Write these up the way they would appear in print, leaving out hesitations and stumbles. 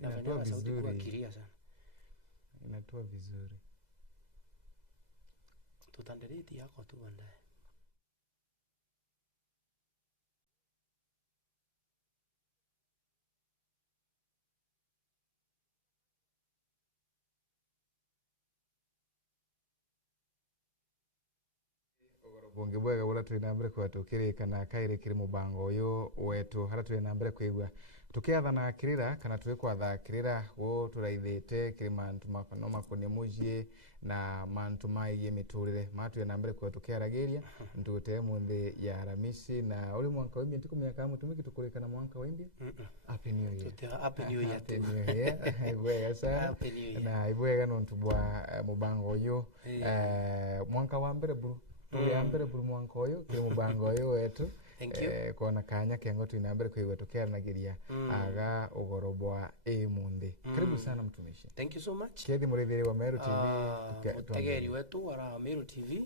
Inatoa vizuri. Inatoa vizuri. Tutandeleti yako tu baadaye. Bonge bwega bura turi nambere kwatukire kana kaire kiri mubango uyu wetu hara turi nambere kwigwa tukiathana kirira kana turi kwathakirira wo turaithite kiri mantu makano makone mujie na mantu maiye miturire matu ya nambere kwatukiaragiria ntute munde ya Aramisi na uri mwanka wimbi ndikumya kama mutumiki tukurikana mwanka wimbi happy new year Happy new year happy new year ibwega sana na ibwega nontubwa mubango uyu mwanka wa mbere buru tuyambere buri mwanka uyu kiri mubango uyu wetu kona kanya kengo tuinambere kwigwa tukiaranagiria aga ugorobwa munde karibu sana mtumishi. Thank you so much. Kethi murithiri wa Meru TV mutegeri wetu wa Meru TV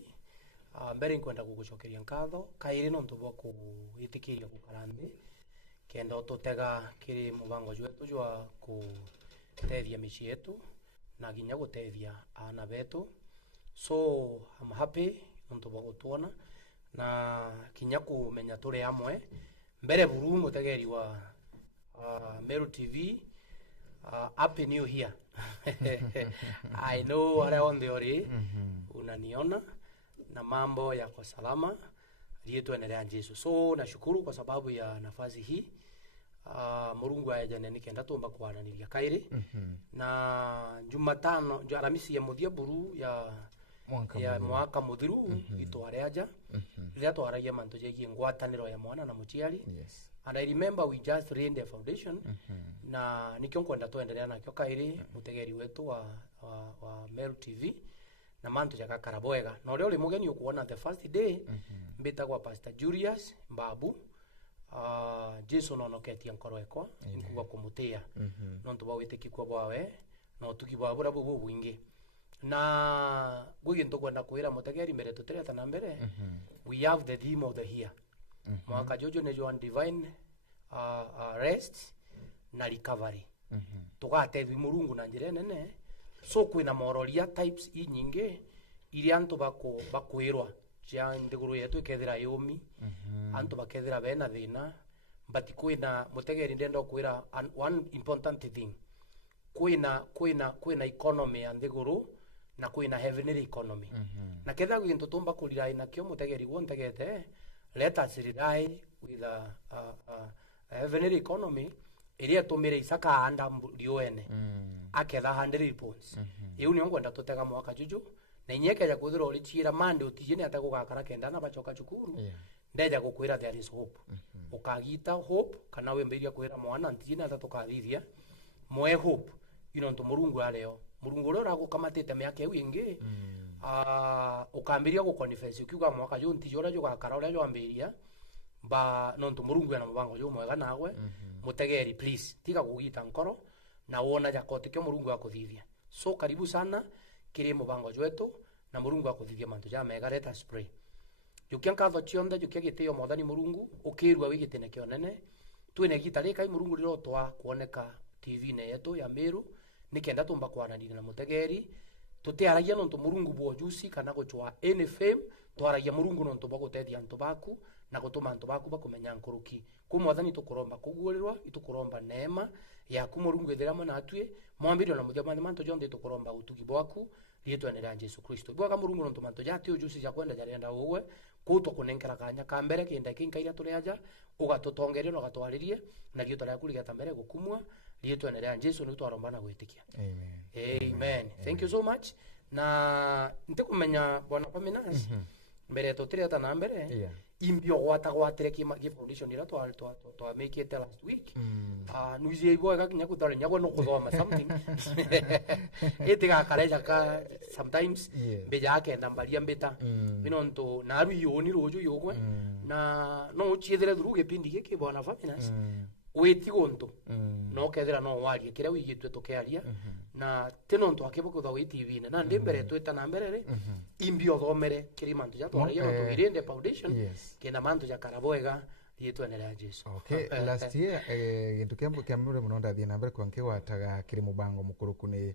mbere nkwenda gugucokeria nkatho kairi no ntubwa kuitikiria gukarandi kenda tutega kiri mubango wetu jwa kutethia mici yetu na ginya gutethia ana betu, so I'm happy ntubwa gutuona na kinya kumenya turi amwe mbere buru mutegeri wa Meru TV. Happy new year. I know what I want the unaniona na mambo yako salama lietu endelea Yesu. So nashukuru kwa sababu ya nafasi hii. Murungu ajane nikenda tuomba kuananiria kairi na Jumatano Aramisi ya muthia buru ya mwaka muthiru itwareaja ria twaragia mantu jegie ngwataniro ya mwana na muciari. And I remember we just laid the foundation na nikyo nkwenda tuendelea nakyo kairi mutegeri wetu wa Meru TV na mantu jaka karabwega na ule mugeni ukuona the first day mbita kwa Pastor Julius Babu Jesu no ketia nkorwekwa nkuwa kumutia no ntuba witeki kwa bwawe no tukibabura bubu bwingi na gugi ntukwenda kwira mutegeri mbere tutereta na mbere we have the theme of the year mwaka jojo ne Joan divine rest na recovery tugatethi Murungu na njire nene. So kwina mororia types nyingi iri antu bakwirwa cia ndiguru yetu ikethira yumi antu bakethira bena thina but kwina mutegeri ndenda kwira one important thing kwina economy ya ndiguru na kwina heavenly economy na ketha gwintu tumba kulira ina kyo mutegeri wontegete let us rely with a heavenly economy iria tumire Isaka anda riwene aketha 100 pounds iu ni ngwenda tutega mwaka juju na inyeke ya kuthira uri chira mande utijine atagugakara kenda na bachoka cukuru ndeja gukwira there is hope ukagita hope kana wemberia kwira mwana ntijine atatukathithia mwe hope ino Murungu aleo Murungu ro ragukamatite miaka iu ingi ukambiria gukonfess ukiuga mwaka ju ntijora ju gakara uria ju ambiria ba nontu Murungu na mubango ju mwega nawe mutegeri please tiga kugita nkoro na wona jakoti kyo Murungu akuthithia. So karibu sana kiri mubango wetu na Murungu akuthithia mantu ja mega. Let us pray. Jukia nkatho chionde jukia gitio mothani Murungu ukirwa wigitene kionene twine gitari kai Murungu rirotwa kuoneka TV ne yetu ya Meru nikenda tumba kwananira na mutegeri tutiaragia nontu Murungu bwo juici kana guchwa any fame twaragia Murungu nontu bwo gutethia antu baku na gutuma antu baku bakumenya nkuruki kumwathani tukuromba kuguurirwa itukuromba neema yaku Murungu ithiramo na atue mwambirio na muthia mantu jonde tukuromba utugi bwaku rietwanira Yesu Kristo bwaga Murungu nontu mantu jati juici ja kwenda jarenda uwe kuto kunenkera kanya kambere kinda kinkaira turiaja ugatutongeria no gatwaririe na gito rya kurigata mbere gukumwa rietwanira Yesu ni twaromba gwitikia. Amen. Thank you so much. Na ntikumenya bwana Paminas mbere tutireta na mbere imbio gwatire ki foundation ira twa make it last week nuizie ibo gakinya kutare nyago no kuthoma something itiga kareja ka sometimes beja yake nambaria mbeta binonto na ru yoni rojo yogwe na no chiethera thuru gipindi giki bwana Paminas weti gonto no kethira no warie kira wigitwe tukiaria na teno ntwa kibuku tha TV na ndi mbere tweta na mbere imbio thomere kiri mantu ja twaragia no tugirinde foundation kena mantu ja karabwega yetwendelea Jesu. Okay, last year gintu kiamure muno ndathie na mbere kwa nkigwataga kiri mubango mukuruku ni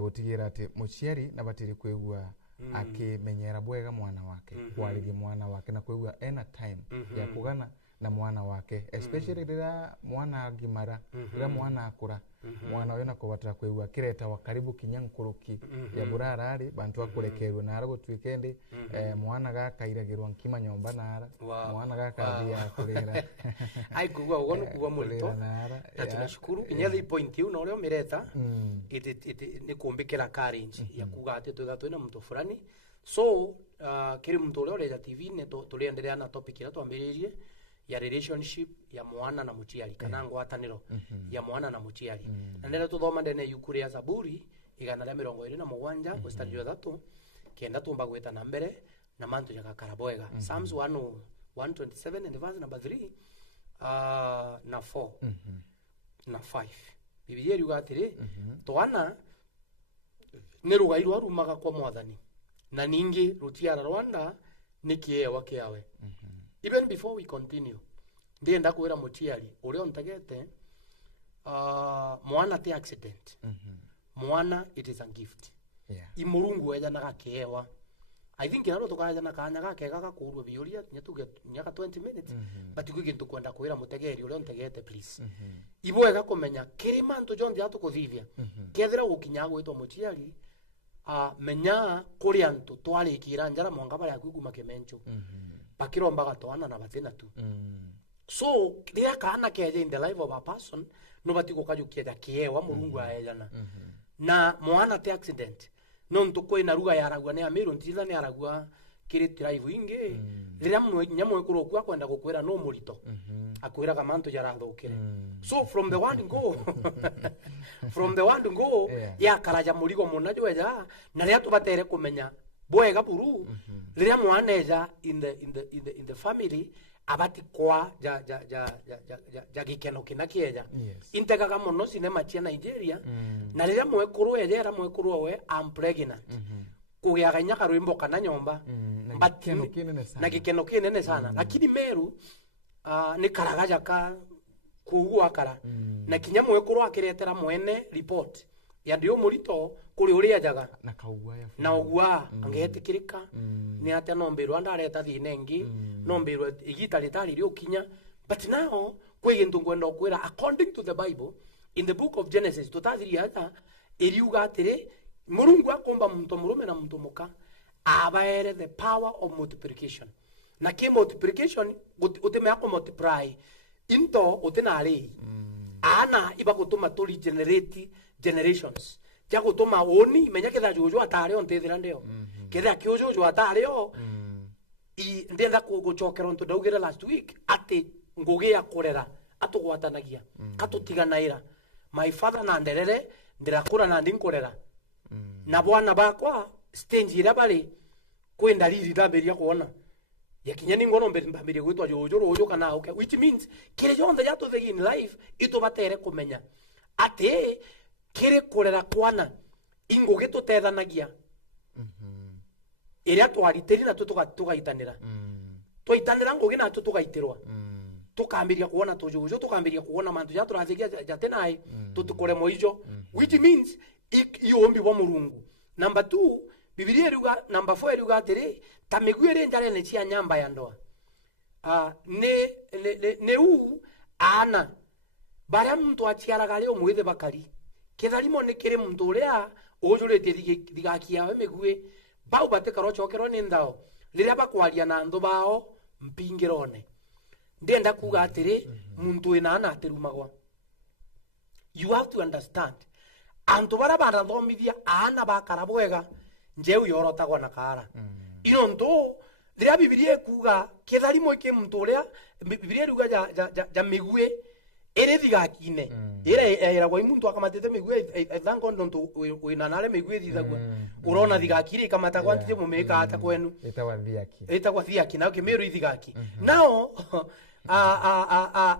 gutigira ati muciari na batiri kwigua akimenyera bwega mwana wake kwariria mwana wake na kwigua ena time ya kugana na mwana wake, especially rira mwana agimara, rira mwana akura, mwana uyo nakubatara kwigua kireta wa karibu kinyankuruki ya burarari bantu akurekerwe na arago twikendi mwana gakairagirwa nkima nyomba nara mwana gakathia kurira ai kugwa ugono kugwa mulito na tunashukuru inyathi point hiyo na ule mireta ni kumbikira courage ya kuga ati twina mtu fulani so kiri mtu ule ya TV ne tuliendelea na topic ila tuambiririe ya relationship ya mwana na muciari kana ngwataniro ya mwana na muciari na ndera tuthoma ndene yukuri ya Zaburi 127 mstari wa 3 kienda tumba gweta na mbere na mantu yakakara bwega Psalms 127 and verse number 3 na 4 na 5 Biblia yuga atiri twana nerugairwa rumaga kwa mwathani na ningi rutiara Rwanda nikiewa kiawe. Even before we continue, ndienda kuwira muciari uria ontagete mwana ti accident. Mwana it is a gift. Imurungu eja na gakewa. I think naro tukaja na kanya gakega gakurwe biuria nyetuge nyaka 20 minutes but kugintu kwenda kuwira mutegeri uria ontagete please. Ibwega kumenya kirima ntu jondi atukuthithia. Kethira gukinya gwitwa muciari menya kuri antu twarikira njara mwanga bari akuguma kemencho. Bakirombaga twana na batina tu. So rira kana keje in the life of a person no batiko kajukia ja kiewa murungu aejana. Na mwana te accident. No ntuko ina ruga ya ragwa ne amiru ntila ne aragwa kiri drive inge. Rira nyamwe kurokwa kwenda gukwira no murito. Akwira kamanto jara thokire. So from the one go from the one go ya karaja murigo munajo eja na ria tubatere kumenya bwega buru rira mwaneja in the family abati kwa ja gikeno kinakieja intekaga muno cinema cia Nigeria na rira mwekuru ejera mwekuru we am pregnant kugiaga nyaka rwimbo kana nyomba na gikeno kinene sana lakini Meru ni karagaja ka kuugua kara na kinya mwekuru akiretera mwene report ya ndio murito kuri uria jaga na ugwa angetikirika ni atia nombirwa ndareta thinengi nombirwa igita litari rio kinya but now kwegintu ngwenda kwira according to the Bible in the book of Genesis tutathiria ata iriuga atiri murungu akomba muntu murume na muntu muka abaere the power of multiplication na ki multiplication utime ako multiply into utinari ana iba gutuma to regenerate generations ya gutuma oni menya ketha jojo atare ontethira ndio ketha kiojo atare o I ndenda guchokera onto daugera last week ati ngugi ya kurera atugwatanagia katutiganaira my father na nderere ndirakura na ndinkorera na bwana bakwa stage ira bali kwenda riri ndaberia kuona yakinya ni ngono mbere gwitwa jojo rojo kana okay which means kire jonde ya to the in life ito batere kumenya ati kire kurera kwana ingugi tutethanagia iria twaritiri na tugayitanira twitanira ngugi na tugaitirwa tukambiria kuona tujujo tukambiria kuona mantu ya turathigia jatenai tutukore moijo which means iombi wa murungu. Number 2 Biblia iruga number 4 iruga atiri tamigwire njare ne cia nyamba ya ndoa ne ana bara muntu aciaraga rio mwithe bakari kitharimo ne kire muntu uria ujurite digakia we migwe bau batekaro chokero ni ndao rira bakwaria na ndu bao mpingirone ndenda kuga atiri muntu ina ana atirumagwa. You have to understand antu bara bara thomithia ana bakara bwega njeu yorotagwa na kara ino ndo rira Biblia kuga kitharimo iki muntu uria Biblia ruga ja migwe ere thigakine era kwa muntu akamatete migwe thango ndo wina nale migwe thithagwa urona thigakire kamata kwa ntije mumeka ata kwenu etagwa thiaki na kimeru ithigaki nao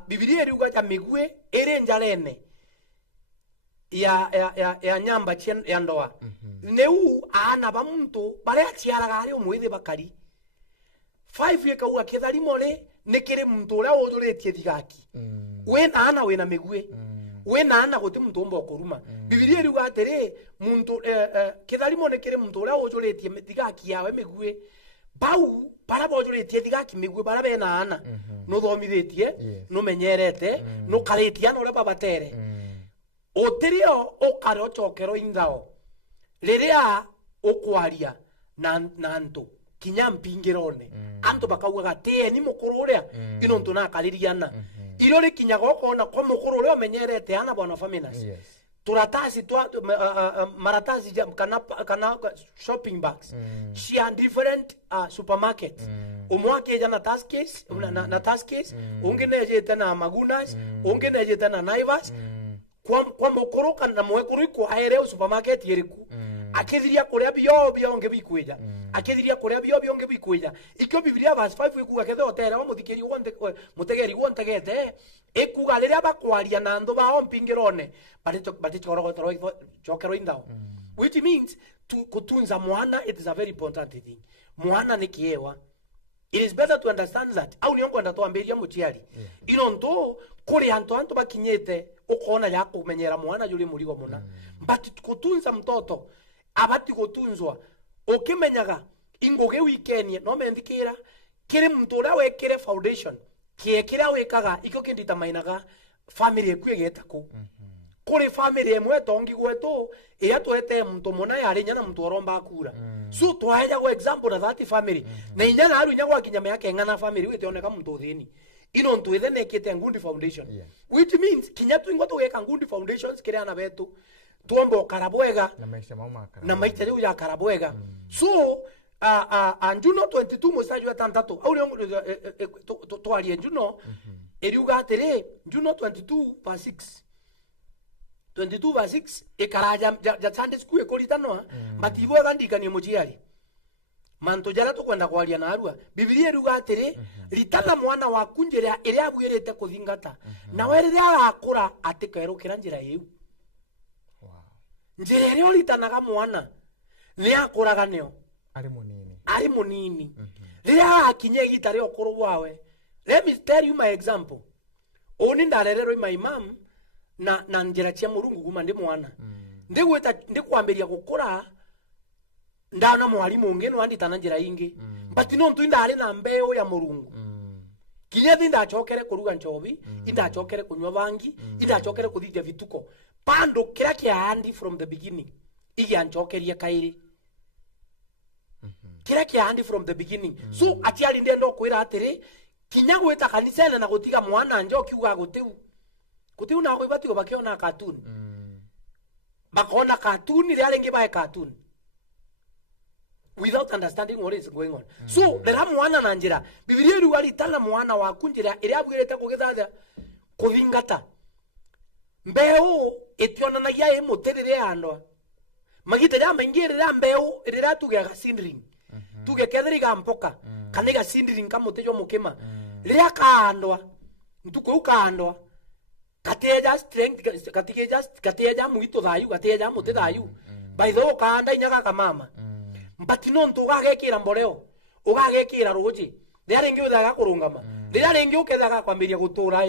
Biblia ruga ja migwe ere njarene ya nyamba ya ndoa neu ana ba muntu bare aciaraga ari omwithe bakari 5 yeka uga kitharimo ri nekere muntu uria ujuretie thigaki wena ana wena migue wena ana guti muntu umba kuruma bibilia riuga atiri muntu kitharimo nekere muntu uria ujuretie thigaki yawe migue bau para bojuretie thigaki migue bara bena ana no thomithitie no menyerete no karitie ana uria babatere otirio ukare ochokero indao riria ukwaria na ntu kinya mpingirone antu bakauga tieni mukuru uria ino ntu nakaririana iro rikinya gokona kwa mukuru uria menyerete ana bwana faminas turatasi twa maratasi kana shopping bags she are different supermarket umwake jana Tuskys na Tuskys ungene tena Magunas ungene tena Naivas kwa mukuru kana mwekuru ko aereo supermarket yeriku akithiria kuria bio nge bikwija akithiria kuria bio nge bikwija ikyo Biblia verse 5 ikuga kethe otera muthikiri wonte mutegeri wonte gete ikuga riria bakwaria na ndo bao mpingirone bati chokero indao which means kutunza mwana. It is a very important thing. Mwana ni kiewa. It is better to understand that au niongo ndatuambiria muchiari ino ndo kuri antu bakinyete ukona ya kumenyera mwana yule murigo muna but kutunza mtoto abati gutunzwa ukimenyaga ingoge weekend no mendikira kire muntu ura wekire foundation kira wekaga ikyo kindita mainaga family ekwegetaku kuri family emwe tongi gwetu iya twete muntu muna yari nyana muntu oromba akura so twaja go example na that family na inyana aru nyagwa kinyama yake ngana family wete oneka muntu thini ino ntu ethe nekete ngundi foundation which means kinyatu ingo tugeka ngundi foundations kire ana betu tuombo karabwega na maisha leo ya karabwega so Juno 22 musaji wa tantatu au leo twali Juno eriuga atere Juno 22 verse 6 ekaraja ja Sunday school ekolitano matibo gandikanie muchiari manto jara tukwenda kwaria na arua Biblia eriuga atere ritana mwana waku njira iria abwirite kuthingata na wereria akura atikaerukira njira yiu njira iria uritanaga mwana ni akuraga nio ari munini riria akinye gitare okuru wawe. Let me tell you my example. Oni ndarerero my mom na njira cia Murungu guma ndi mwana ndigwita ndikwambiria gukura ndana mwalimu ngeno anditana njira ingi but no ntu indari na mbeo ya Murungu kinya thinda chokere kuruga nchobi inda chokere kunywa bangi inda chokere kuthithia vituko pando kira kia handi from the beginning igi anchokeria kairi kira kia handi from the beginning so atiali ndendo kwira atiri kinya gwita kanisa na gutiga mwana njo kiuga gutiu na goibati obakiona cartoon bakona cartoon rialengi bae cartoon without understanding what is going on so ndera mwana na njira Biblia irugali tana mwana wa kunjira iria abwirete kugithatha kuthingata mbeu etiona na yae muterere andwa magite ya mengirira mbeu irira tugega sindring tugekethiri gampoka kaniga sindring kamutejo mukima ria kaandwa ntuko ukaandwa kateja strength kateja muito thayu kateja muti thayu by the way kaanda inyaga kamama mbati no ntu gagekira mboreo ugagekira ruji ria ringi uthaga kurungama ria ringi ukethaga kwambiria gutura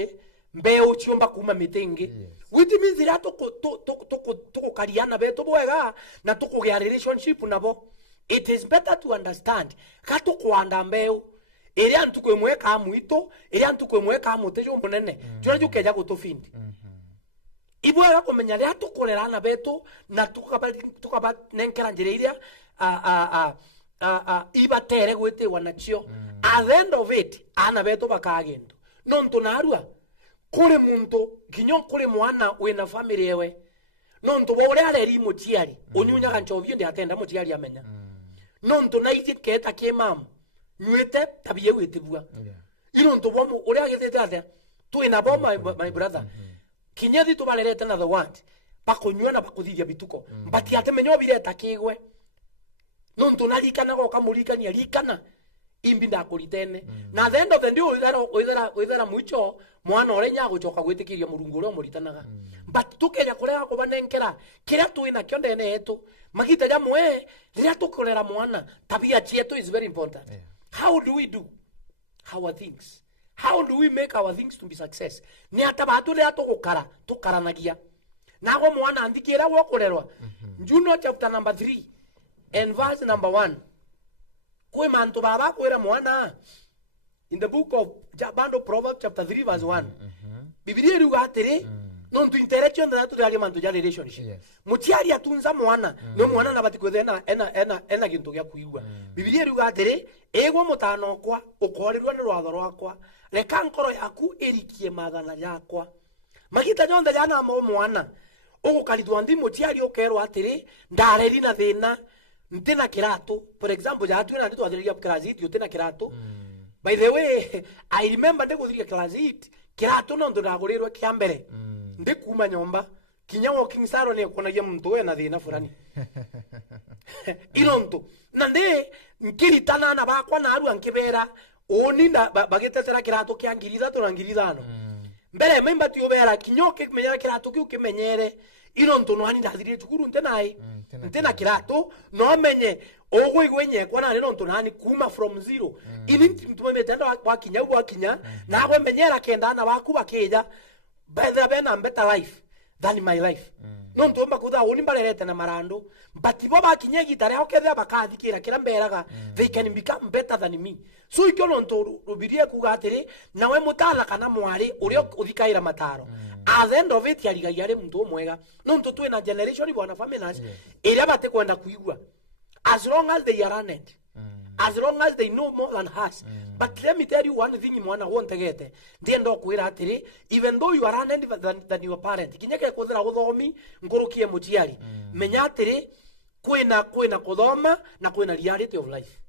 mbeu chiomba kuma mitingi which means ria to kariana beto bwega na tukugya relationship nabo. It is better to understand katu kwanda mbeu iria ntuko imwe ka muito iria ntuko imwe ka mutejo munene jura jukeja gutufindi ibwega kumenya ria tukurerana beto na tukaba nenkera njira iria ibatere gwete wanachio at the end of it ana beto bakagendo nonto narua kuri muntu kinyo kuri mwana wina family yewe nonto bore areri muchiari unyunya kanchovi ndi atenda muchiari amenya nonto naiji keta kemam nywete tabiye wetibua nonto bomu uri agithete atya twina bo my brother kinyathi tubarerete na the word bakonywa na bakuthithia bituko mbati atemenyo bireta kigwe nonto nalikana goka mulikania likana imbi ndakuritene na the end of the day withera muicho mwana orenya gucoka gwitikiria Murungu uri muritanaga but tukenya kurega kubanenkera kiria twina kyo ndene yetu magita jamwe riria tukurera mwana tabia chietu is very important. How do we do our things? how do we make our things to be success ni atabatu le atogukara tukaranagia nago mwana andikira wokorerwa Juno chapter number 3 and verse number 1 kwe mantu baba kwera mwana in the book of Bando Proverbs chapter 3 verse 1 Biblia iruga atiri non tu interaction that to mantu ja relationship mutiari atunza mwana no mwana na batikwethe ena gintu gya kuigwa Biblia iruga atiri ego mutano kwa ukorirwa ni rwatho rwakwa reka nkoro yaku irikie mathana yakwa magita jonde jana mwana ugukaritwa ndi mutiari ukerwa atiri ndareri na thina ntina kirato for example ja tu na ndi twathiriria class it utina kirato by the way I remember ndi guthiria class it kirato no ndo ndagurirwe kia mbere ndi kuma nyomba kinya walking saro ni kuonagia mtu we na thina fulani ironto na ndi nkiritana na bakwa na aru ankibera oni na bagetetera kirato kia ngiriza to na ngirithano mbere memba ti obera kinyoke kimenyera kirato ki ukimenyere ironto no ani ndathire cukuru ntenai ntena kirato no menye ogwe gwenye kwa na ironto nani kuma from zero ini mtume tenda wa kinya na gwe menyera kenda na baku bakeja better and better life than my life no ntomba kutha oni mbarerete na marando but bo bakinye gitare okethe bakathikira kira mberaga they can become better than me so ikyo no nto rubirie kuga atiri nawe mutala kana mwari urio uthikaira mataro at the end of it yari muntu mwega no nto twina generation bwana families iria bate kwenda kuigwa as long as they are running as long as they know more than us but let me tell you one thing mwana wontegete ndiendo kwira atiri even though you are running than your parent kinyeke kuthira guthomi ngurukie mutiari menya atiri kwina kuthoma na kwina reality of life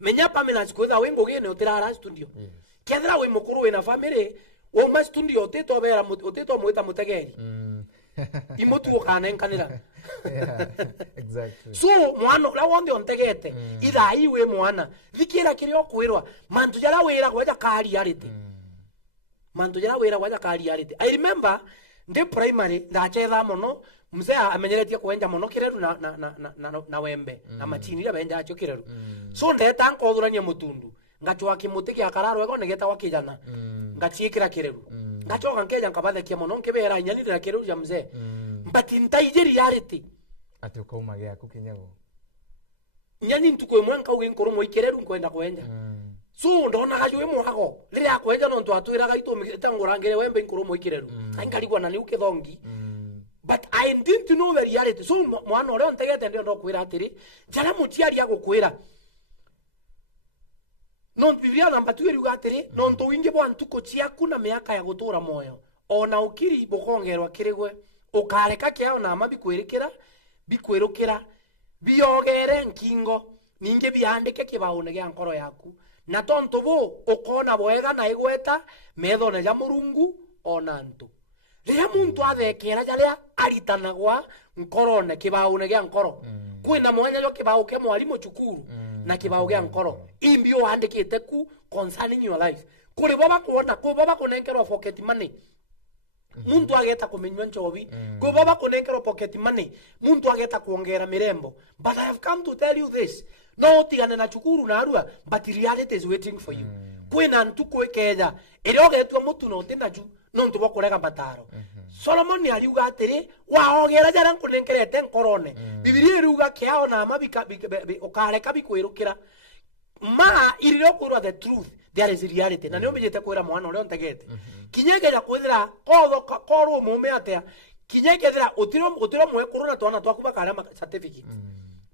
menya pamela sikuza wengo gene utirara studio kethira we mukuru wina family wo ma studio teto bera teto mwita mutegeri imotu okana enkanira exactly so mwana la wonde ontegete ida iwe mwana thikira kirio kwirwa mantu jara wira gwaja kali yarite mantu jara wira gwaja kali yarite I remember ndi primary ndachetha muno mzee amenyeretie kwenja muno kireru na wembe na machini ya benja acho kireru so ndeta nkothurania mutundu ngachwa kimuti kia kararo ego negeta wakijana ngachiikira kireru ngachoka nkeja nkabathekia muno nkibera nyani na kireru ya mzee but ntaijeri reality ati ukauma gya kukinyago nyani ntuko imwe nkauge nkoro moikireru nkwenda kwenja so ndona gayo imwago riria kwenja no ntwatwiraga itangurangire wembe nkoro moikireru aingarigwa na ni ukithongi but I didn't know the reality so mwana ore ontegete ndio ndokwira atiri jara mutiari agukwira non Biblia namba 2 iruga atiri non to winge bwa ntuko ciaku na miaka ya gutura moyo ona ukiri bukongerwa kirigwe ukareka kiao na mabikwirikira bikwirukira biogere nkingo ninge biandike kibaune gya nkoro yaku na tonto bo ukona boega na igweta methone ya murungu ona ntu riria muntu athekera jaria aritanagwa nkorone kibaune gya nkoro kwina mwanya yo kibau ke mwalimu cukuru na kibau gya nkoro imbio andikite ku concerning your life kuri baba kuona ko baba kunenkerwa pocket money muntu ageta kumenywa nchobi ko baba kunenkerwa pocket money muntu ageta kuongera mirembo but I have come to tell you this no tigane na cukuru na arua but reality is waiting for you kwina ntuko ikeja ere ogetwa mutu no tinaju no ntubo kurega bataro Solomon ni aliuga atiri waogera jara nkunenkerete nkorone Biblia iruga kiao na mabika ukareka bikwirukira ma iriro kurwa the truth there is reality na nio mejete kwira mwana ule ontegete kinyeke ya kwithira koro mume atia kinyeke thira utiro mwe kuruna twana twaku bakara certificate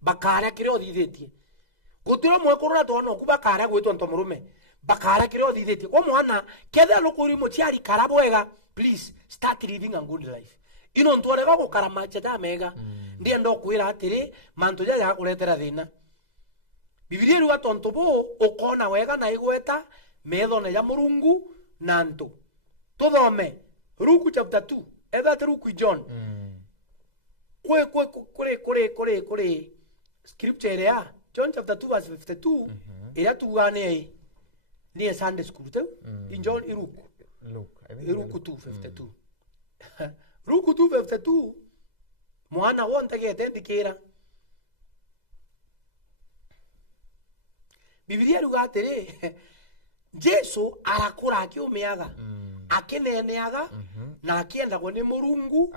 bakara kirio thithetie gutiro mwe kuruna twana ku bakara gwitwa ntomurume bakara kirio thithetie o mwana kethe lukuri muchiari karabwega please start living a good life ino ntwarega gukarama chata mega ndiye ndo kwira atiri mantu ja yakuretera thina Biblia iruga tonto bo ukona wega na igweta methone ya murungu na ntu tuthome Luke chapter 2 etha Luke John kure scripture ya John chapter 2 verse 52 ila tuane ni Sunday school tu in John Luke 2:52 Luke 2:52 mwana wonte gete ndikira Biblia iruga atiri Jesu arakura akiumiaga akineneaga na akiendagwo ni Murungu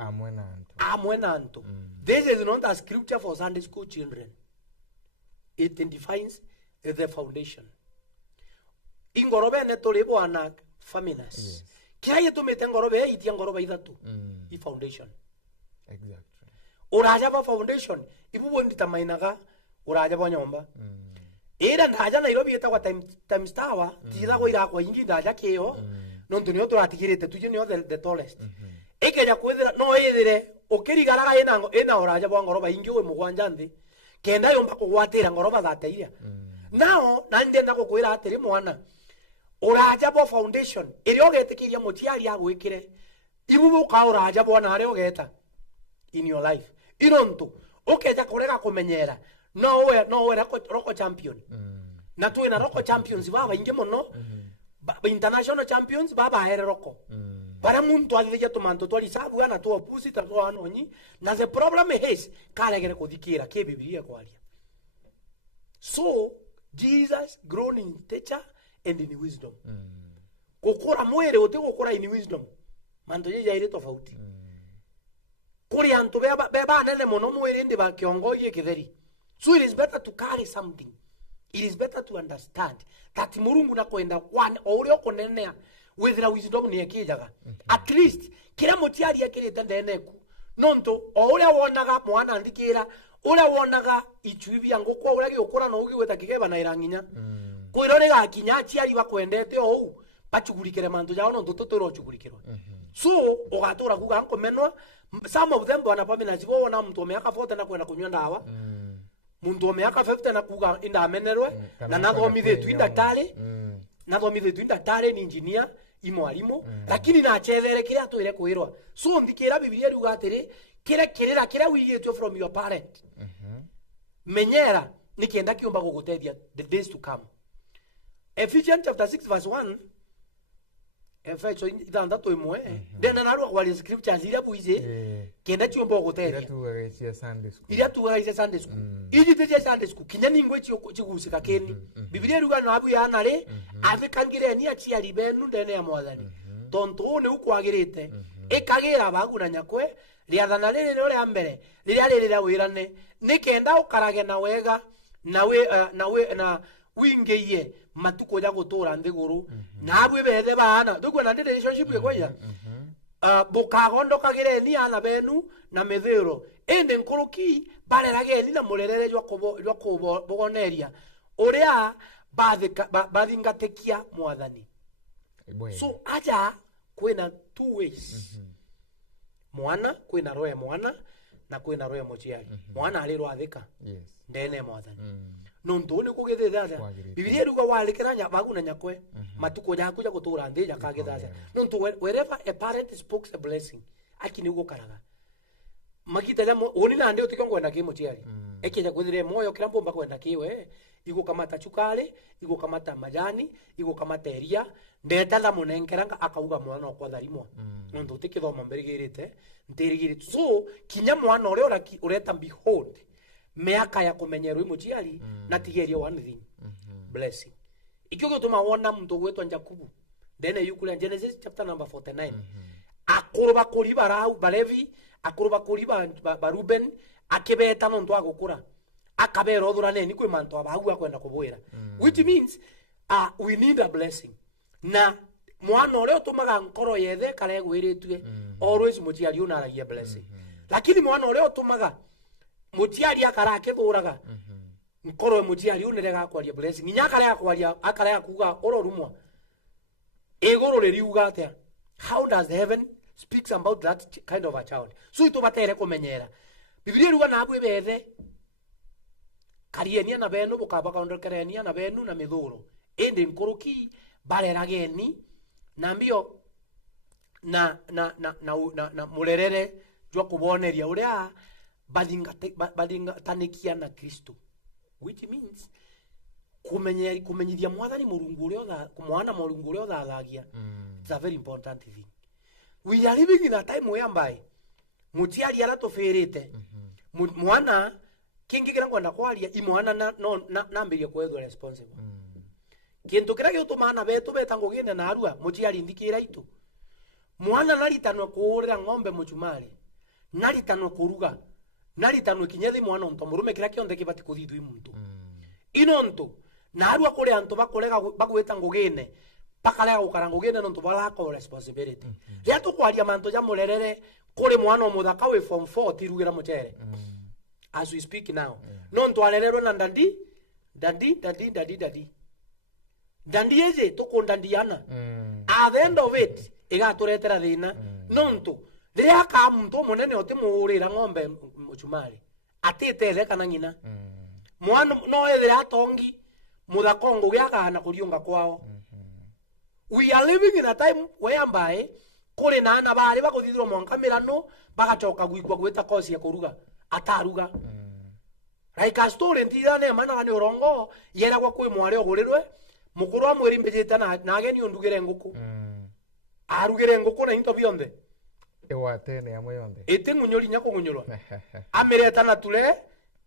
amwe na antu. This is not a scripture for Sunday school children. It defines the foundation. Ingorobe ne tolibo ana feminist. Kia yetu mete ngorobe itia ngorobe ithatu. I foundation. Exactly. Uraja ba foundation ibubo nditamainaga uraja ba nyomba. Era ndaja na irobi eta kwa time tower tira go ira kwa ingi ndaja keo no ntunio turatigirite tuje nio the tallest. Ekeja kwethira no yethire ukirigaraga ena uraja ba ngoroba ingi we mugwanja nthi kenda yomba kugwatira ngoroba thateira. Nao na ndenda gukwira atiri mwana uraja ba foundation iri ogetikiria mutiari agwikire ibubu ka uraja bona hari ogeta in your life ironto ukeja kurega kumenyera no we roko champion na tu ina roko champions baba inge mono international champions baba here roko para muntu alije tumanto twali sabu ana tu opposite to anonyi na the problem is kale gere kudikira ke biblia kwalia. So Jesus grown in stature and in wisdom. Kokora mwere ote kokora in wisdom manto je jaire tofauti kuri antu beba nene mono mwere ndi ba kiongoye kitheri. So it is better to carry something. It is better to understand that Murungu na kwenda one ore okonenea with the wisdom ni ekijaga. At least kila mutiari yakirete ndeneku nonto ore wonaga mwana andikira ore wonaga ichuibi yango kwa ore giokora no ugiweta kigeba na iranginya kwirore ga kinya chiari bakwendete ou bachugurikire mantu jao no tutotoro chugurikiro. So ogatora kuga nkomenwa some of them bwana pamina zibo na mtu miaka 40 na kwenda kunywa ndawa. Muntu miaka 50 na kuga inda menerwe na nathomithe tu daktari nathomithe tu daktari ni engineer imwalimu lakini na chethere kire atwire kwirwa. So ndikira biblia ruga atiri kire wigitwe from your parent menyera nikienda kiumba gugutethia the days to come. Ephesians chapter 6 verse 1 Efeso itandatu imwe ndena narwa kwa scriptures iria buize kenda chiumba gugutethia iria tugaise Sunday school iji teje Sunday school kinya ningwe chigusika keni biblia ruga no abu ya nare athikangire ni achiari benu ndene ya mwathani tonto ne ukwagirite ikagira bagu na nyakwe riathana riri no ria mbere riria riri ria wirane nikenda ukarage na wega na wingiye matuko ya gutura nthiguru na abwe bethe bana ndugwa na relationship yekwaya bukagondo kagire ni ana benu na methero ende nkoroki barerage ni na murerere jwa kubo bogoneria uria bathingatekia mwathani. So aja kwina two ways mwana kwina roho ya mwana na kwina roho ya mochiari. Mwana alirwa athika ndene mwathani no ntone kugethethia biblia ruga walikira nya bagu na nyakwe matuko yaku ya gutura nthi ya kagethethia no nto wherever a parent speaks a blessing akini gukaraga magita ya oni na ndio tikongwenda ki mochiari ekija kwithire moyo kila mbomba kwenda kiwe igo kamata chukale igo kamata majani igo kamata eria ndeta la munenkeranga akauga mwana kwa tharimwa ndo tikithoma mberigirite ntirigirite. So kinya mwana ore ureta behold meaka ya kumenyerwa imuchiari na tigeria one thing blessing ikyo gituma wona muntu gwetwa Jacob then yukule Genesis chapter number 49 akuruba kuri barau balevi akuruba kuri ba Ruben akibeta no ndo agukura akabera othurane ni kwi manto abagu akwenda kubwira which means we need a blessing na mwana ore otumaga nkoro yethe kare gwiritwe always muchiari unaragia blessing lakini mwana ore otumaga mutiari akara kethuraga nkoro mutiari unerega kwaria blessing nyakare akwaria akara akuga ororumwa egoro ririuga atia. How does heaven speaks about that kind of a child? So itubatere kumenyera biblia ruga na abwe bethe karienia na benu bukaba kaondokerenia na benu na mithuro ende nkoroki barerageni na mbio na murerere jwa kuboneria uria badingatanikia na Kristo, which means kumenyithia mwathani Murungu uria mwana Murungu uria thathagia. It's a very important thing. We are living in a time whereby mutiari ara tofirite mwana kingi kira kwenda kwaria imwana na mbirie kwethwa responsible kintu kira giutumana betu betango gine na arua muciari ndikira itu mwana naritanwe kuurira ng'ombe muchumari naritanwe kuruga naritanwe kinyethi mwana onto murume kira kionde kibati kuthithwi muntu inonto na arua kuri antu bakorega bagweta ngugine pakarega gukara ngugine nonto balako responsibility ria tukwaria manto ja murerere kuri mwana omuthaka we form 4 tirugira muchere as we speak now nonto arererwo na ndandi eze tukundandiana at the end of it igaturetera thina nonto riria ka muntu munene otimurira ng'ombe muchumari atitele kana nyina mwana no ethira atongi muthakongo giakana kuriunga kwao we are living in a time whereby kuri na ana bari bakuthithirwo mwankamirano bagacoka gwikwa gwita kosi ya kuruga ataruga like a story ntithane mana ni urongo yera kwa kwi mware ogurirwe mukuru amwiri mbijita na ageni undugire nguku arugire nguku na into bionde ewatene ya moyonde ete ngunyori nyako ngunyurwa amireta na tule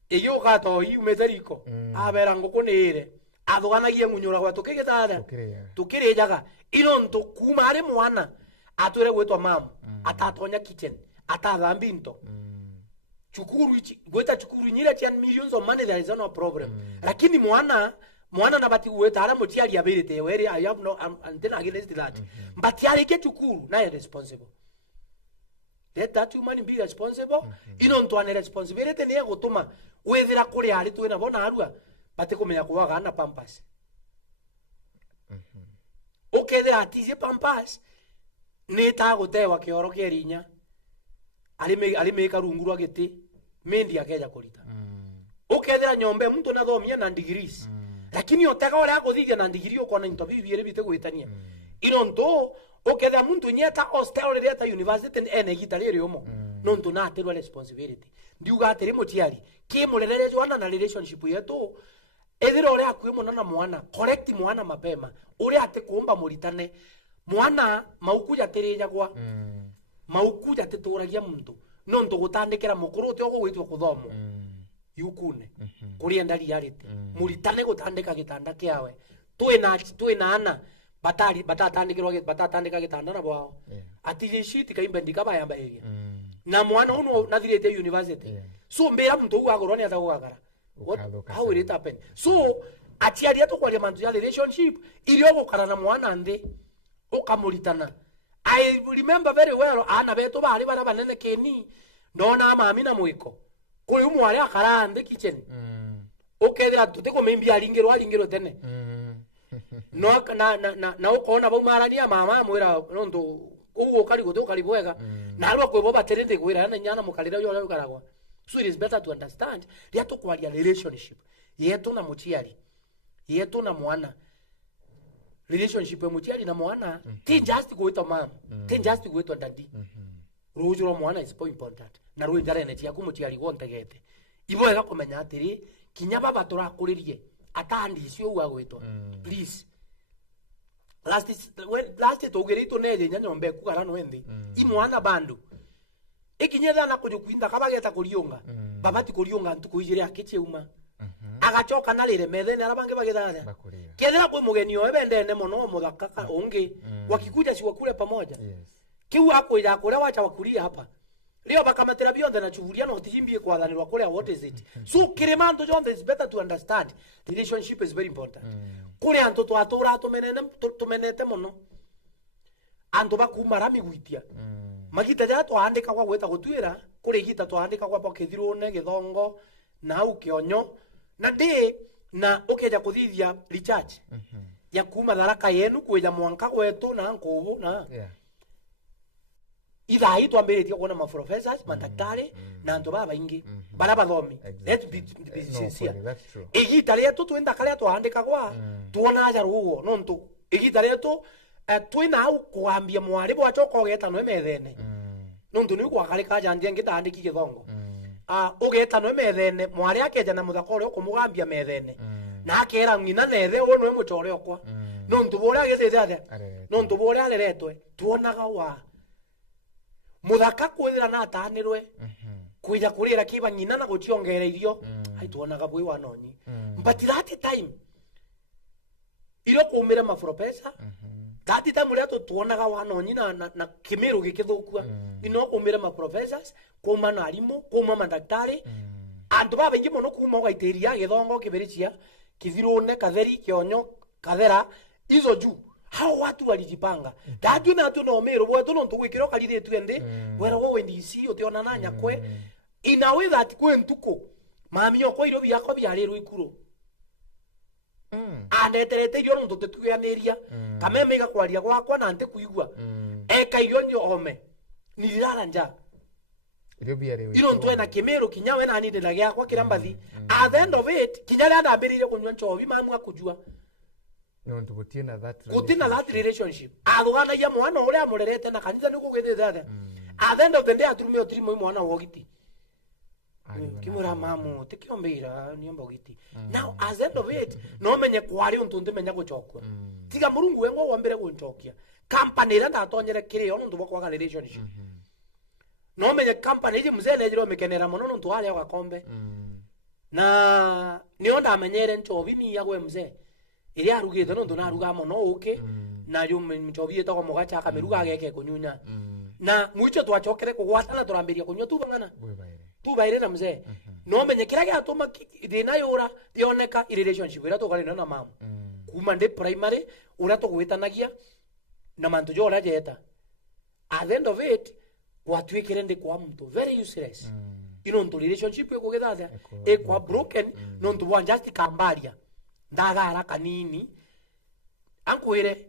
iyo gato hi umezeriko abera nguku nire athuganagie ngunyura gwa tukigitada tukirijaga inonto kuma ari mwana atwire gwetwa mam atatonya kitchen atathambi into chukuru gweta chukuru nyire 10 millions of money there is no problem lakini mwana na bati gweta ara mutiari ability where I have no and then against that but yari ke chukuru na responsible let that human be responsible inonto ane responsibility ne gutuma wethira kuri ari twina bona arua bati kumenya kuwaga na pampas ukethira atizie pampas nita gutewa kioro kierinya alime karunguru agiti mendi akeja kulita ukethira nyombe mtu nathomia na degrees lakini oteka ore akuthithia na degree ukona interview biere bite gwitania inonto ukethira mtu nyeta hostel reta university ene gitari riomo nonto na atirwa responsibility ndiuga atiri mutiari kimurerere jwana na relationship yetu ethira ore akuye mwana na mwana correct mwana mapema ore ate kuomba muritane mwana maukuja tereja kwa maukuja teturagia muntu nonto gutandikira mukuru te ogwitwa kuthomo yukune kurienda reality muritane gutandika gitanda kiawe twina ana batatandikirwa gitanda na bwao ati shit kaimbe ndikaba yamba area na mwana uno nathirite university so mbera muntu ugagorwa ni athagugagara how will it happen so atiaria tukwaria mantu ya relationship irio gukara na mwana ndi ukamuritana I remember very well ana betu bari bara banene keni ndona mami na mwiko kuri umwari akara ande kitchen ukethira tutiko membi alingirwo tene no na ukona baumarania mama mwira nonto ugo kali goto kali bwega na alwa kwebo baterende kwira na nyana mukalira yo karagwa so it is better to understand ria tukwaria relationship yetu na mutiari yetu na mwana relationship ya mutiari na mwana ti just gwita mama ti just gwita daddy rujuro mwana is very important na rwo injara tia kumutiari gontegete ibo ega kumenya atiri kinya baba turakuririe atandi cio uwa gwitwa please last tugirito neje nyanyombe kugara no endi imwana bandu ikinyetha na kujukwinda kabageta kuriunga babati kuriunga ntuku ijire akiche uma agachoka na rire methene arabange bagithatha kethira kwi mugeni o ebendene muno muthaka ungi wakikuja si wakule pamoja kiu akwira kuria wacha wakuria hapa leo bakamatera bionde na chuvuria no tijimbie kwathanirwa kuria what is it so kiremanto jonde is better to understand relationship is very important kuria antu twatura tumenete muno antu bakumara migwitia magita ja twandika kwa gweta gutwira kuri gita twandika kwa pokethirwo ne githongo na ukionyo na ndi na ukeja kuthithia recharge ya kuma tharaka yenu kweja mwanka gwetu na nkubu na ida hii tuambiritie kuona ma professors madaktari na antu baba ingi bara bathomi let's be sincere igita letu twenda kale twandika kwa tuona aja rugo nontu igita letu twina au kuambia mwari bwa choko geta no methene nontu ni kwa kale kaja ndie ngitandiki githongo ugeta no methene mwari akeja na muthakore ukumugambia methene na akera ngina nethe uno we muchore okwa nontu bora gethete athe nontu bora areretwe tuonaga wa muthaka kwithira na atanirwe kuija kurira kiba nyina na guchiongera irio hai tuonaga bwi wanonyi but that time iro kumira maprofesa tati ta muria tuonaga wanonyi na kimero gikithukua ino kumira maprofessors kuma na arimu kuma madaktari andu ba bengi muno kuma ugaitiria githongo kibiricia kithirune katheri kionyo kathera izo juu hao watu walijipanga dadu na tu no mero bo tu no tuwikiro kalire twende wera wo ndisi utiona na nyakwe inawe that kwentuko mami yoko iro byako byarero ikuro andeterete irio ndo tetuyaneria kameme igakwaria gwakwa na nte kuigwa eka irio nyo ome nililala nja irio byarero iro ntwe na kimero kinyawe na ninde na gyakwa kirambathi at the end of it kinyala ndambirire kunywa nchobi mamu akujua no ntugutina that relationship athugana ya mwana uria amurerete na kanitha niko gwithite at the end of the day aturumio tirimo mwana wogiti kimura mamu tikiombira niomba ugiti now as the end of it no menye kwari untu ndimenya guchokwa tiga murungu wengo wambere gunchokia company ira ndatonyere kiri ono ndu kwa relationship no menye company iri muzene ejiro mekenera muno ntu ali agakombe na niyo ndamenyere nchobi ni yagwe mzee iri arugite no ndu naruga muno uke na yo mchobi etagwo mugacha kameruga ageke kunyunya na mwicho twachokere kugwatana turambiria kunywa tubangana tubaire na mzee no menye kira gyatuma thina yura yoneka i relationship ira tukari na mamu kuma ndi primary ura tugwitanagia na mantu jora jeta at the end of it watwikire ndi kwa mtu very useless ino ntu relationship yako gethatha ekwa broken no ntu bwa just kambaria ndagara kanini ankwire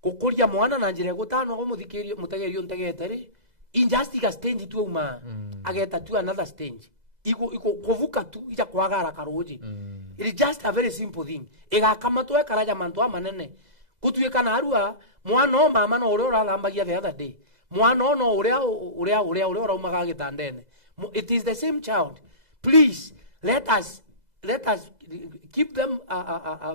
kukuria mwana na njire gutano go muthikirio mutagerio ntegete ri injustice stage tu uma ageta tu another stage iko kuvuka tu ija kwagara karoji it is just a very simple thing ega kama to ekaraja mantu amanene kutuika na arua mwana o mama no uri uralambagia the other day mwana no uri umaga gitandene it is the same child please let us keep them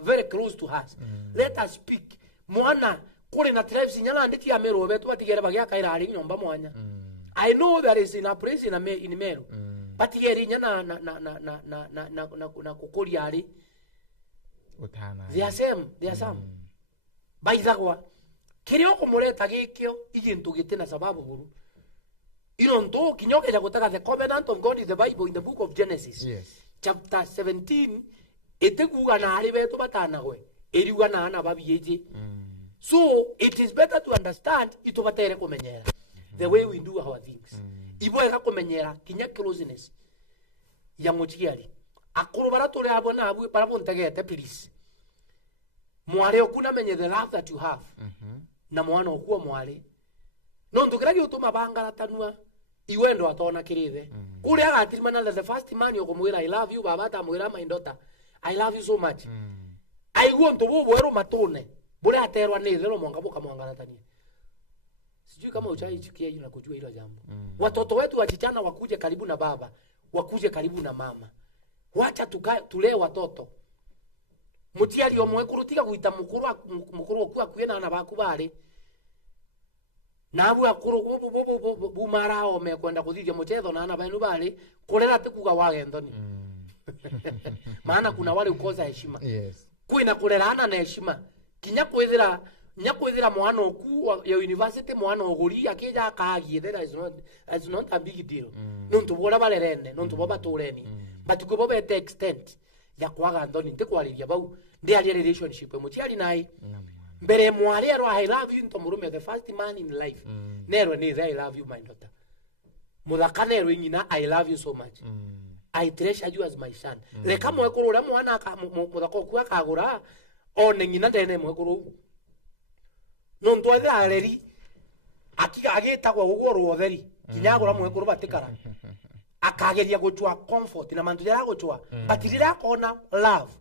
very close to us let us speak mwana kuri na tribes nyala nditi ya mero betu batigere bagia kaira ari nyomba mwanya I know there is in a place in mero batigere nyana na kukoria ari utana they are some baizagwa kirio kumureta gikyo igintu gitena sababu huru iro ndo kinyoke ja gutaka the covenant of God in the Bible in the book of Genesis chapter 17 etekuga na ari betu batanagwe eriwa na ana babieje so it is better to understand ito batere kumenyera the way we do our things ibo eka kumenyera kinya closeness ya muchiari akuru baratore abona abu barabontegete please mware okuna menye the love that you have na mwana okuwa mware no ndukiragi utuma bangara tanua iwendo atona kirithe kuri agatirima the first man yokumwira I love you baba ta mwira my daughter I love you so much aiguo ntubu bwero matone bure aterwa ni thero mwanga boka mwangaratania sijui kama uchaichukia hiyo na kujua hilo jambo watoto wetu wachichana wakuje karibu na baba wakuje karibu na mama wacha tulee watoto mutiari omwe kurutika kuita mukuru okwa kwena na baku bari nabu akuru bumarao me kwenda kuthithia muchetho na ana banu bari kurera tikuga wagendoni maana kuna wale ukoza heshima kwina kurerana na heshima kinya kwithira mwana oku ya university mwana oguri akija akagie that is not a big deal nontu bora barerene nontu boba tureni but kubo be extent ya kwaga ndoni ntikwariria bau ndi ali relationship mutiari nai mbere mwari aro I love you nto murume the first man in life nero ni I love you my daughter mudhakanero nyina I love you so much I treasure you as my son reka mwekuru ura mwana muthako ku akagura one nyina ndene mwekuru no ntwathe areri agitagwa ugoro otheri kinyagura mwekuru batikara akageria guchwa comfort na mantu ya guchwa but rira kona love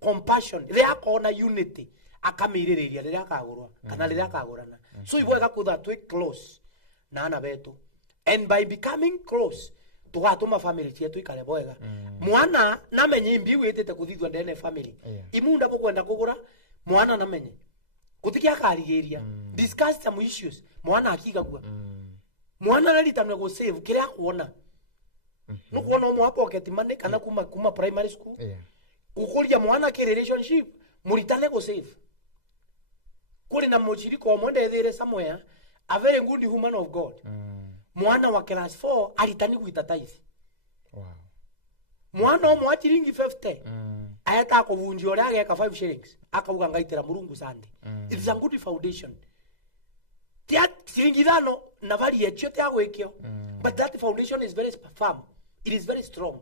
compassion rira kona unity akamiririria rira kagurwa kana rira kagurana so ibwega kutha twi close na ana betu and by becoming close tugatuma family yetu ikale bwega mwana namenye imbi witete kuthithwa ndene family imunda bokwenda kugura mwana namenye kutikia karigeria discuss some issues mwana akigagua mwana nalitamwe go save kire akuona nukuona mu pocket money kana kuma primary school ukulia mwana ke relationship muritane go save kuri na muchiriko mwende there somewhere a very good woman of God mwana wa class 4 alitani kuita tithe Wow. mwana omwe achiringi 50 ayata kuvunjia ore ageka 5 shillings akabuga ngaitira Murungu Sunday. It is a good foundation tia chiringi thano na vali yechio tia gwekio but that foundation is very firm, it is very strong.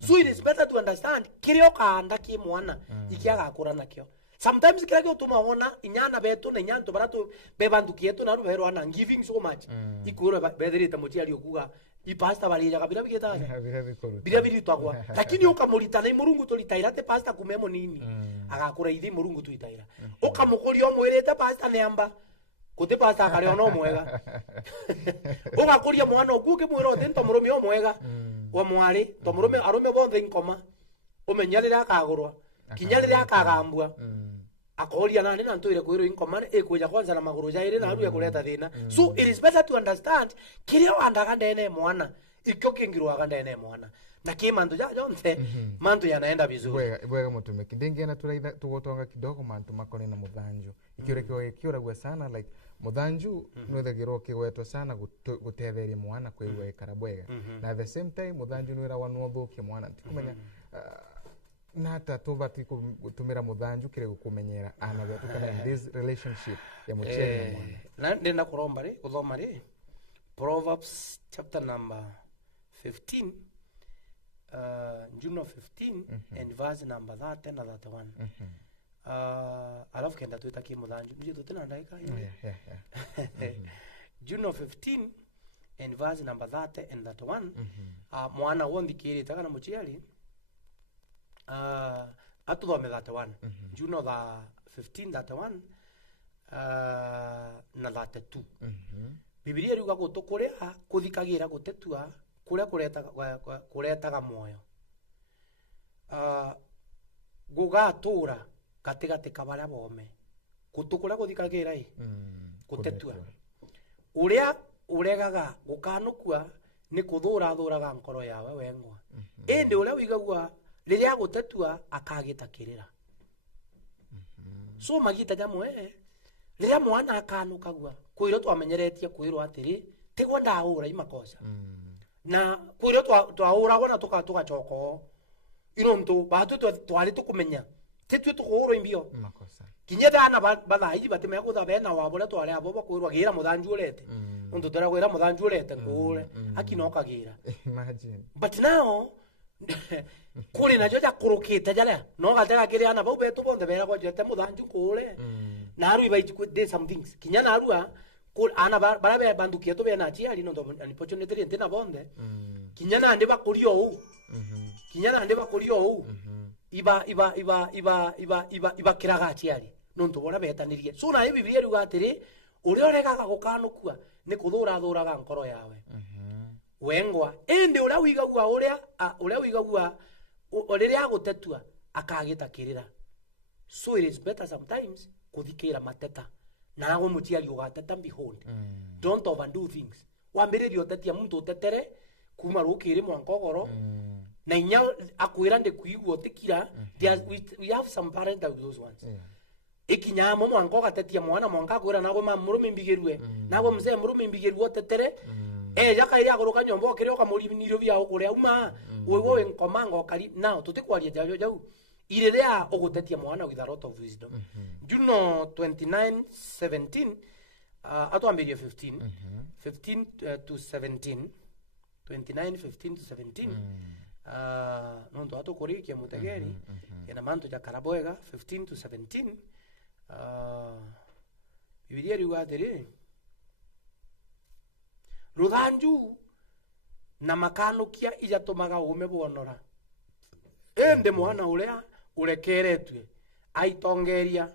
So it is better to understand kirio kaanda ki mwana ikiaga akura nakio. Sometimes kila kio tumaona inyana betu na inyanto baratu bebanduki yetu na rubero ana giving so much ikuro bederita muchi ali okuga ipasta balija kabira bigeta bila bili twagwa lakini ukamuritana Murungu tulitaira te pasta kumemo nini agakura ithi Murungu tuitaira ukamukuria omwirete pasta neamba kuti pasta kare ono mwega ugakuria mwana okuke mwiro tento murume omwega wa mwari to murume arume bonthe nkoma umenyalira akagurwa kinyalira akagambua akoria nani na ntoire kwiro inkoma ekuja kwanza na maguru jaire na aruya kuleta thina. So it is better to understand kirio andaga ndene mwana ikyo kingiro aganda ene mwana na kimandu ja jonte mandu yanaenda vizuri bwega mutume kidingi na turaitha tugotonga kidogo mantu makone na muthanju ikiura gwe sana like muthanju nwethagirwo kigwetwo sana gutetheria mwana kwigwa ikara bwega na at the same time muthanju nwira wanothukia mwana tikumenya na hata tubati kutumira muthanju kire gukumenyera ana wetu kana in this relationship ya mucheri na mwana na ndenda kuromba ri kuthoma ri Proverbs chapter number 15 June 15 and verse number 30 na 31 alafu kenda tuita ki muthanju nje tutena ndaika June 15 and verse number 30 and 31 mwana wondikiri taka na muchiali atuthome 31 June the 15 31 na 32 Biblia riuga gutukuria kuthikagira gutetua kuria kuretaga moyo gugatura gatigati kabaria bome gutukuria kuthikagira gutetua uria uregaga gukanukua ni kuthuraga nkoro yawe wengwa indi uria wigagua riria gutetua akagitakirira so magita jamwe riria mwana akanukagua kwiro twamenyeretie kwiro atiri tigwa ndaura imakosa na kwiro twauragwa na tugachoko ino mtu batu twari tukumenya titwe tukuro imbio makosa kinye dana bathai batime kutha bena wabole twari abo bakwirwa gira muthanju urete untu tera gwira muthanju urete kure akinoka gira imagine but now kuri na joja kurukite jale no gatega kiri ana bau betu bonde bera kwa jete muthanju kure na aru ibai did some things kinya na arua kul ana bara bandukie to bena chi ali no an opportunity ente na bonde kinya na ande bakurio u kinya na ande bakurio u iba kiraga chi ali no ntubona betanirie so na Biblia ruga atiri uri oregaga gukanukua ni kuthuraga nkoro yawe wengwa indi uria wigagua uria wigagua riria agutetua akagitakirira. So it is better sometimes kuthikira mateta na ago mutiari ugateta behold don't overdo things wambiririo tetia muntu tetere kuma rukiri mwankogoro na inya akwira ndi kuigwo tikira we have some parents of those ones ikinya mo mwankoga tetia mwana mwanka kwira nago mamurume mbigirwe nago mzee murume mbigirwo tetere yaka iri agoroka nyombo kirioka muriminirio bia ukuria uma wewe nkomango kali now tutikwaria jau irerea ogutetia mwana with a lot of wisdom. Juno 29:17 atuambirie 15 to 17 29:15 to 17 nondo atukurikia mutegeri ina manto ja karaboega 15 to 17 Biblia riuga atiri ruthanju na makanukia ijatumaga ume bonora ende mwana uria urekeretwe aitongeria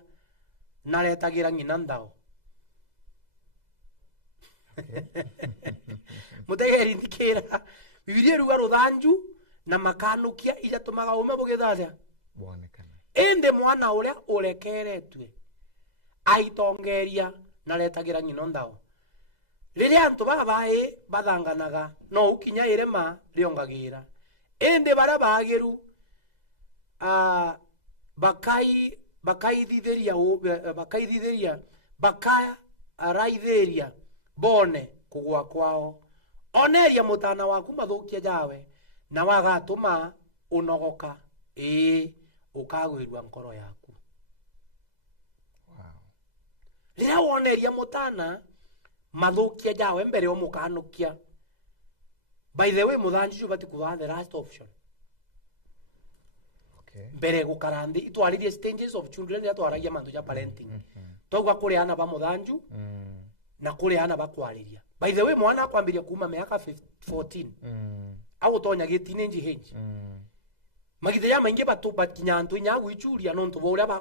na retagira ngina ndao mutegeri ndikira Biblia ruga ruthanju na makanukia ijatumaga ume bugitharia bonekana ende mwana uria urekeretwe aitongeria na retagira ngina ndao riria antu babae bathanganaga no ukinya irema riongagira ende bara bagiru bakai bakaithithiria bakaraithĩria bone kũgwa kwao. Oneria mũtana waku mathũkia jawe na wagatũma ũnogoka ũkagwĩrua ngoro yaku. Rĩrĩa woneria mũtana mathũkia jawe mbere ũmũkanukia, by the way mũthanju bati kuba the last option. Mbere gukarandi itwaririe stages of children ya twaragia mandu ya parenting. Togwa kuri ana ba mũthanju na kuri ana ba kwariria. By the way mwana akwambiria kuma miaka 14 au tonya ge teenage age. Magithe ya maingi batuba kinyantu nya gwichuria no ntubo uria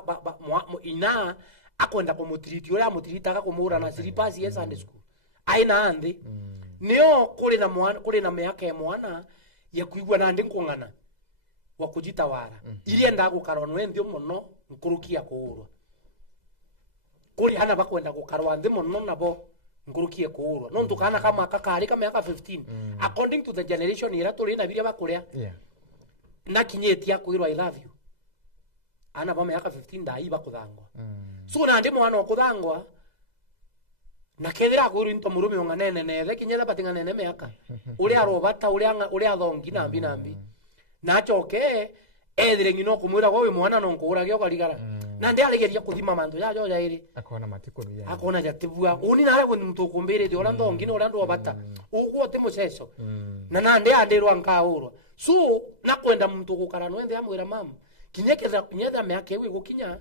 ina akwenda kumutreat uria amutiritaga kumura na slippers yes Sunday school. Aina andi nio kuri na miaka ya mwana ya kuigwa na ndi nkung'ana wa kujitawara iria ndagukarwa ndio muno nkurukia kuurwa kuri hana bakwenda gukarwa ndi muno nabo nkurukie kuurwa no ntukana kama kakari kama miaka 15 according to the generation ira turi na biria bakuria na kinyetia kuirwa I love you ana ba miaka 15 ndai bakuthangwa so na ndi mwana okuthangwa na kethira kuiri into murume onganene nethe kinyetha batinganene miaka uri arobata uri athongi nambi na choke ethire ngino kumwira gwa wi mwana no nkurage okarigara na ndi alegeria kuthima mandu ya jo jairi akona matiko ya akona jatibua uni nare ko mtukumbire ndi ora ndongi no ora ndo bata uguo te muceso na ndi andirwa nkaurwa so na kwenda mtu gukara no ende amwira mama kinyetha miaka ewe gukinya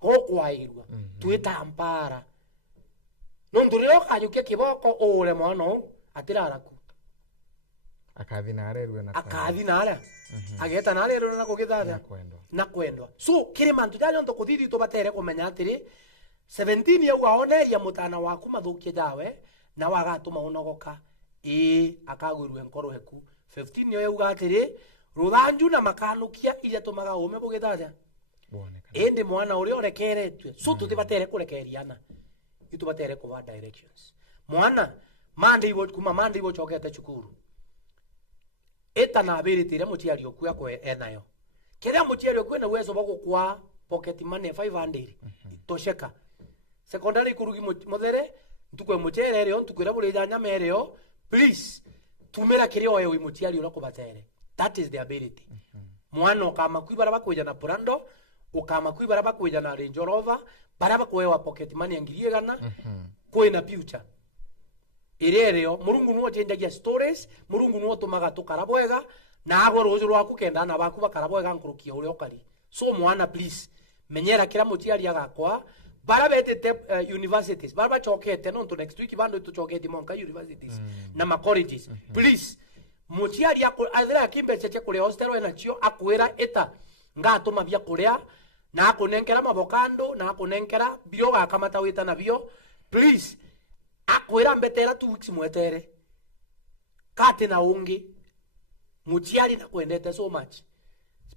go kwairwa twita ampara no nduriro kanyuke kiboko ore mwana atiraraku akathi na arerwe na akathi na ara ageta na arerwe na kugithatha na kwendwa so kiri mantu jajo ndo kuthiri to batere kumenya atiri 17 ya waoneria mutana waku mathukie jawe na wagatuma unogoka akagwirwe nkoro heku 15 yo yuga atiri ruthanju na makanukia iria tumaga ume bugithatha ende mwana uri orekeretwe so tutibatere kurekeriana itubatere kuba directions mwana Monday wo chokete chukuru eta na ability ile muchiari okuya kwe enayo kiria muchiari okwe na uwezo wa gukwa pocket money 500 tosheka secondary kurugi muthere ntukwe muchere ryo ntukwira buri nyama ryo please tumira kiria oyo wi muchiari ura kubatere that is the ability mwana kama kwibara bakweja na Prando ukama kwibara bakweja na Range Rover baraba kwewa pocket money ngiriye gana kwina future irereo murungu nuo chenjagia stories murungu nuo tumaga tukarabwega na ago rozo rwaku kenda na baku bakarabwega nkurukia uri okari so mwana please menyera kira muchiari agakwa barabete universities baraba chokete no to next week bando tuchokete monka universities na ma colleges please muchiari athira kimbe cheche kule hostel na chio akwira eta ngatuma bya kuria na akunenkera mabokando na akunenkera biro gakamata wita na bio please akwira mbetera 2 weeks mwetere kate na ungi muchiari na kwendete so much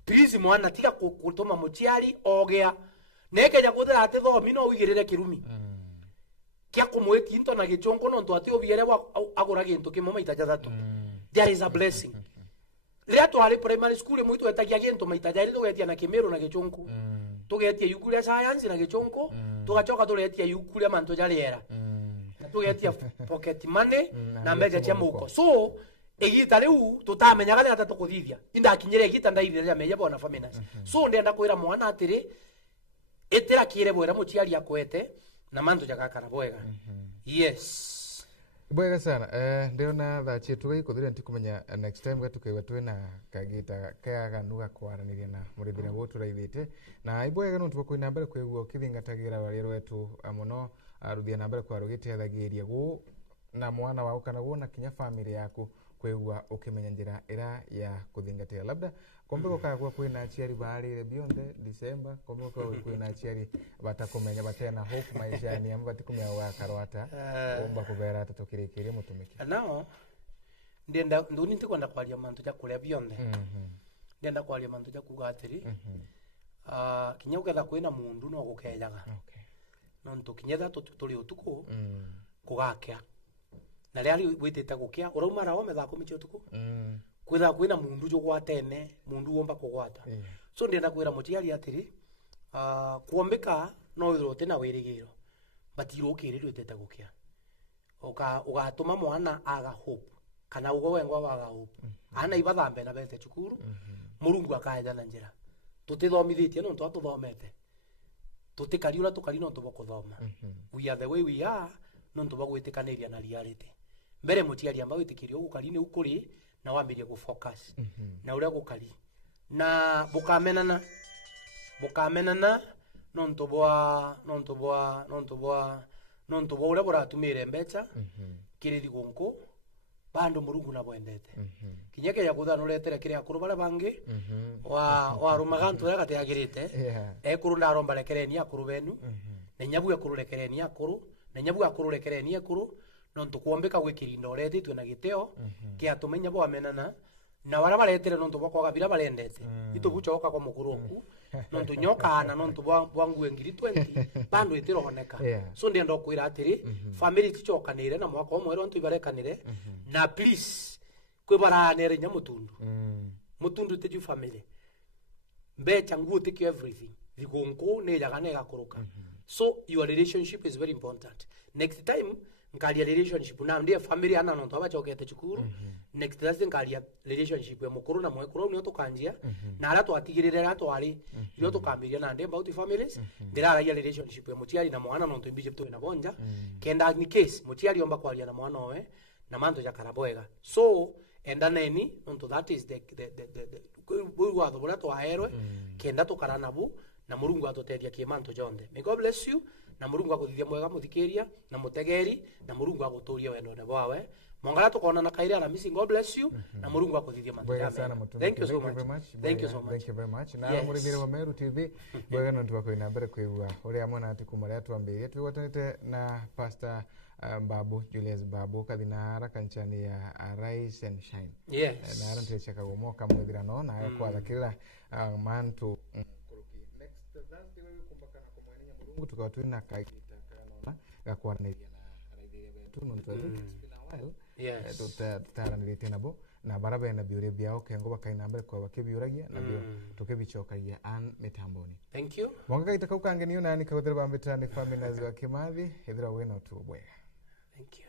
please mwana tiga kutuma muchiari ogea neke ja kuthira ate thomi no wigirire kirumi kia kumweti into na gichongo no ntwati obiere wa agura gintu kimwe maita jathatu there is a blessing ria twari primary school muito etagia gintu maita jari tugetia na Kimeru na gichongo tugetia yukulia science na gichongo tugachoka tugetia yukulia manto jari era tugetia pocket money na mbeja cia muko so egita riu tutamenyaga ria tatukuthithia inda kinyere egita ndaithia meja bona faminas so ndenda kwira mwana atiri etera kire bwera muchiari akwete na manto jakakara bwega yes bwega sana ndiona tha chetu gikuthire ntikumenya next time gatukaiwa twina kagita kaga nuga kwaraniria na murithire gutu raithite na ibwega no tuko kwina mbere kwegua kithingatagira wari rwetu muno aruthia na mbere kwa rugite athagiria gu na mwana wao kana wona kinya family yaku kwegua ukimenya njira ira ya kuthingatira labda kombe kaya kwa kwina aciari barire beyond December kombe kwa kwina aciari batakumenya batena hope maisha ni amba batikumenya wa karwata omba kubera tatokirikirie mutumiki nao ndenda nduni ntikwenda kwaria mantu ja kuria beyond ndenda kwaria mantu ja kugatiri kinya uketha kwina mundu no gukenyaga no ntukinyetha tuli utuku kugakea na ria witite gukia urauma rawo metha kumichi utuku kwitha kwina mundu jo gwatene mundu womba kugwata so ndenda kwira muchiari atiri kuombeka no ithiro tena wirigiro batiro kirirwe tete gukia ugatuma mwana aga hope kana ugo wengwa waga hope ana ibathambe na bete cukuru murungu akaja na njira tutithomithitie no twatuthomete tutikariura tukari no tubokuthoma we are the way we are no tubagwitikaniria na reality mbere mutiari amba witikirio gukari ni ukuri na wambirie ku focus na uria gukari na bukamenana no ntubwa uria buratumire mbeca kiriri gunku bando murungu na bwendete kinyeke ya kuthana uretere kiri akuru bara bangi wa rumagantu ya gate agirite ekuru ndaromba rekereni akuru benu na nyabu akuru rekereni akuru na nyabu akuru rekereni akuru no ntukuombeka gwikirinda ureti twe na giteo kia tumenya bo amenana na bara baretere no ntubwa kwa gabira barendete itubuchoka kwa mukuru oku no ntunyoka na no ntubwa bwangu engiri 20 bando itiro honeka so ndienda kwira atiri family tichokanire na mwaka omwe ro ntuibarekanire na please kwibaranere nyamutundu mutundu teju family mbecha nguo take everything thigunku ne jagane gakuruka so your relationship is very important next time nkalia relationship na ndiye family ana no twabachokete chukuru next time nkalia relationship ya mukuru na mwekuru ni tukanjia na ara twatigirire ara twari yo tukambiria na ndiye about families ndira ya relationship ya mutiari na mwana no tuimbije tu na bonja kenda ni case mutiari omba kwalia na mwana owe na manto ya karaboega so endaneni onto that is the bwa bwa twaherwe kenda tukarana bu na murungu atoteria kimanto jonde may God bless you na murungu akuthithia mwega muthikiria na mutegeri na murungu aguturia wendo ne bwawe mongala tukona na kaira na missing God bless you na murungu akuthithia manto thank you so much thank you very much na muribire wa Meru TV bwega no twako ina mbere kwigua uri amona ati kumaria twambirie twiwatanite na pastor Babu Julius Babu kathina kanchani ya Rise and Shine yes na arantu cheka gomoka mwithirano na kwa thakira mantu next Thursday wewe kumbakana kumwenya murungu tukawatwina kaita kanona gakwaraniria na raithire betu no twatspina while yes tutaranirite nabo na barabe na biure biao kengo bakaina mbere kwa bakibiuragia na bio tukibichokagia an mitamboni thank you mwanga itakaukangenio nani kaudhira bambeta ni family wa Kimathi ithira wena tu bwega thank you